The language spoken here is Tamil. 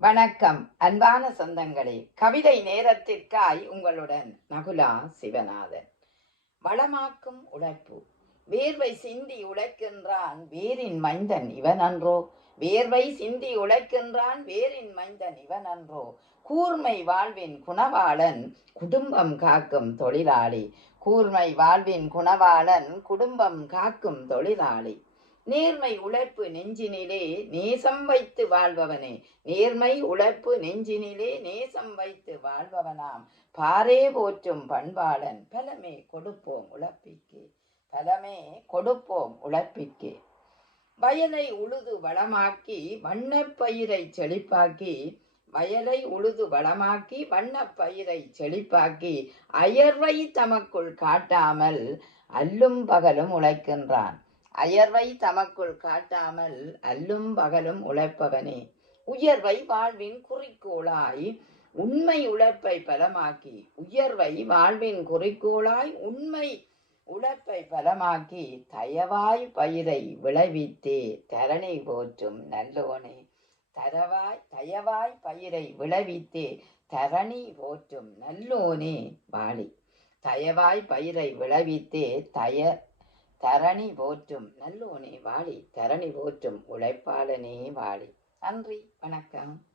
வணக்கம். அன்பான சொந்தங்களே கவிதை நேரத்திற்காய் உங்களுடன் நகுலா சிவநாதன். வளமாக்கும் உழைப்பு. வேர்வை சிந்தி உழைக்கின்றான் வேரின் மைந்தன் இவன் அன்றோ வேர்வை சிந்தி உழைக்கின்றான் வேரின் மைந்தன் இவன் அன்றோ கூர்மை வாழ்வின் குணவாளன் குடும்பம் காக்கும் தொழிலாளி. கூர்மை வாழ்வின் குணவாளன் குடும்பம் காக்கும் தொழிலாளி. நேர்மை உழைப்பு நெஞ்சினிலே நேசம் வைத்து வாழ்பவனே. நேர்மை உழைப்பு நெஞ்சினிலே நேசம் வைத்து வாழ்பவனாம். பாரே போற்றும் பண்பாளன் பலமே கொடுப்போம் உழைப்பிக்கு பலமே கொடுப்போம் உழைப்பிக்கு வயலை உழுது வளமாக்கி வண்ணப்பயிரை செழிப்பாக்கி வயலை உழுது வளமாக்கி வண்ணப்பயிரை செழிப்பாக்கி அயர்வை தமக்குள் காட்டாமல் அல்லும் பகலும் உழைக்கின்றான். அயர்வை தமக்குள் காட்டாமல் அல்லும் பகலும் உழைப்பவனே. உயர்வை வாழ்வின் குறிக்கோளாய் உண்மை உழைப்பை பலமாக்கி. உயர்வை வாழ்வின் குறிக்கோளாய் உண்மை உழைப்பை பலமாக்கி தயவாய் பயிரை விளைவித்தே தரணை போற்றும் நல்லோனே. தரவாய் தயவாய் பயிரை விளைவித்தே தரணி போற்றும் நல்லோனே வாழி தயவாய் பயிரை விளைவித்தே தய தரணி போற்றும் நல்லோனே வாழி தரணி போற்றும் உழைப்பாளனே வாழி. நன்றி வணக்கம்.